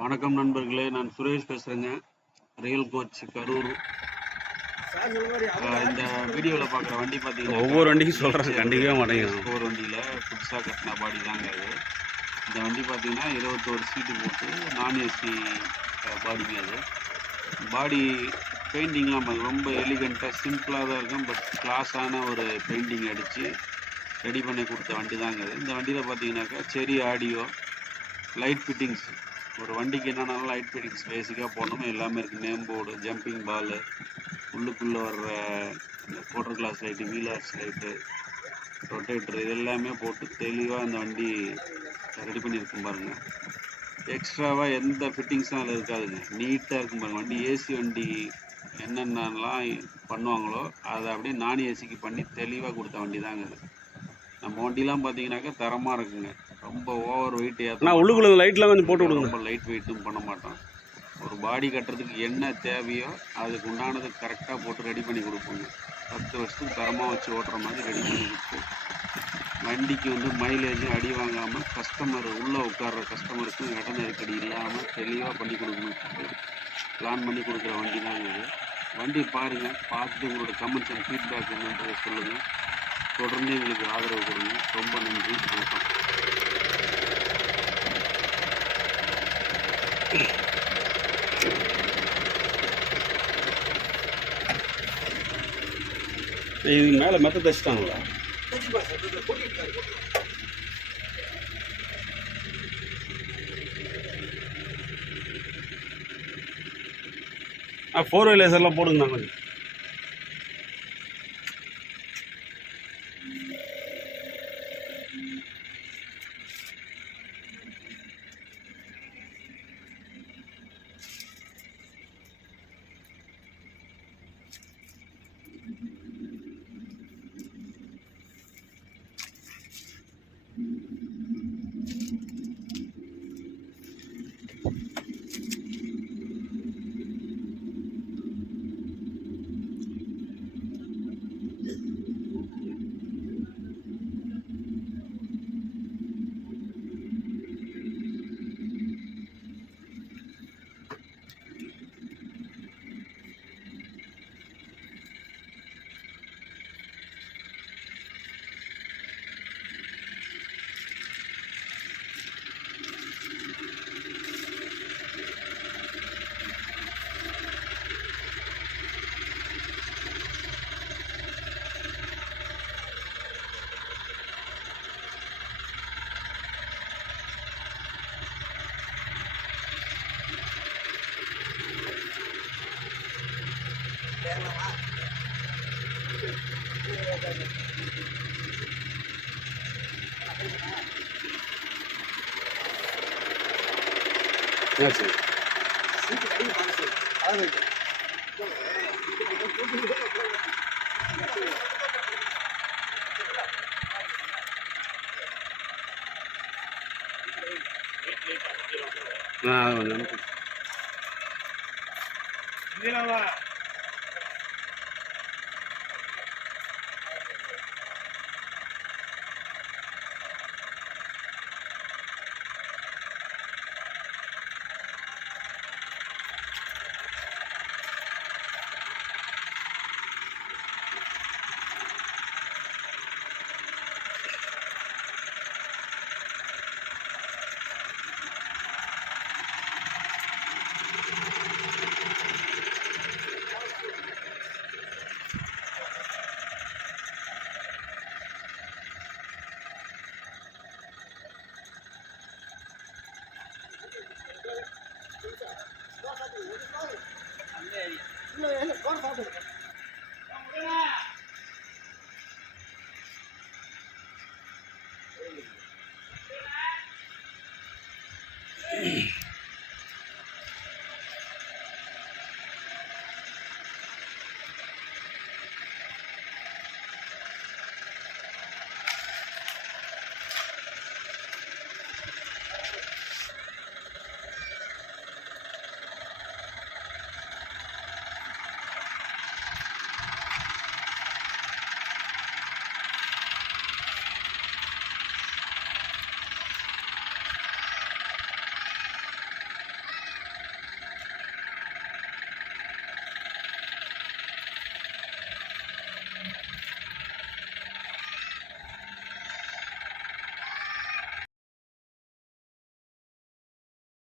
வணக்கம் நண்பர்களே, நான் சுரேஷ் பேசுகிறேங்க. Real coach Karur. இந்த வீடியோவில் பார்க்குற வண்டி பார்த்தீங்கன்னா ஒவ்வொரு வண்டிக்கும் சொல்கிறேன், கண்டிப்பாக மாட்டேங்கிறேன். ஒவ்வொரு வண்டியில் புதுசாக கட்டின பாடி தாங்க அது. இந்த வண்டி பார்த்தீங்கன்னா 21 சீட்டு போட்டு நான் ஏசி பாடிங்க அது. பாடி பெயிண்டிங்லாம் ரொம்ப எலிகண்ட்டாக சிம்பிளாக தான் இருக்கும். பட் கிளாஸான ஒரு பெயிண்டிங் அடித்து ரெடி பண்ணி கொடுத்த வண்டி தாங்க அது. இந்த வண்டியில் பார்த்தீங்கன்னாக்கா செரி ஆடியோ, லைட் ஃபிட்டிங்ஸ், ஒரு வண்டிக்கு என்னென்னாலும் லைட் ஃபிட்டிங்ஸ் பேசிக்காக போடணும் எல்லாமே இருக்குது. நேம் போர்டு, ஜம்பிங் பால், உள்ளுக்குள்ளே வர்ற இந்த quarter glass light, wheelers light, rotator, இது எல்லாமே போட்டு தெளிவாக இந்த வண்டி ரெடி பண்ணியிருக்கும் பாருங்கள். எக்ஸ்ட்ராவாக எந்த ஃபிட்டிங்ஸும் அதில் இருக்காதுங்க. நீட்டாக இருக்கும் பாருங்கள் வண்டி. ஏசி வண்டி என்னென்னலாம் பண்ணுவாங்களோ அதை அப்படியே நான் ஏசிக்கு பண்ணி தெளிவாக கொடுத்த வண்டி தாங்க அது. நம்ம வண்டிலாம் பார்த்தீங்கன்னாக்கா தரமாக இருக்குங்க. ரொம்ப ஓவர் வெயிட் ஏற்றலாம். உள்ளுக்குள்ள லைட்லாம் கொஞ்சம் போட்டு விடுங்க. ரொம்ப லைட் வெயிட்டும் பண்ண மாட்டோம். ஒரு பாடி கட்டுறதுக்கு என்ன தேவையோ அதுக்கு உண்டானது கரெக்டாக போட்டு ரெடி பண்ணி கொடுப்போங்க. 10 வருஷத்துக்கு தரமாக வச்சு ஓட்டுற மாதிரி ரெடி பண்ணி கொடுப்போம். வண்டிக்கு மைலேஜும் அடி வாங்காமல், கஸ்டமர் உள்ளே உட்கார்ற கஸ்டமருக்கும் இட நெருக்கடி இல்லாமல் தெளிவாக பண்ணி கொடுக்கணும் பிளான் பண்ணி கொடுக்குற வண்டி தாங்க இது. வண்டி பாருங்கள், பார்த்துட்டு உங்களோட கமெண்ட்ஸ் அண்ட் ஃபீட்பேக் என்னன்றதை சொல்லுங்கள். தொடர்ந்து எங்களுக்கு ஆதரவு கொடுங்க. ரொம்ப நன்றி, வணக்கம். இது மேலே மெத்த தச்சுட்டாங்களா? ஃபோர் வீலர்ஸ் எல்லாம் போடுங்க கொஞ்சம். சரி.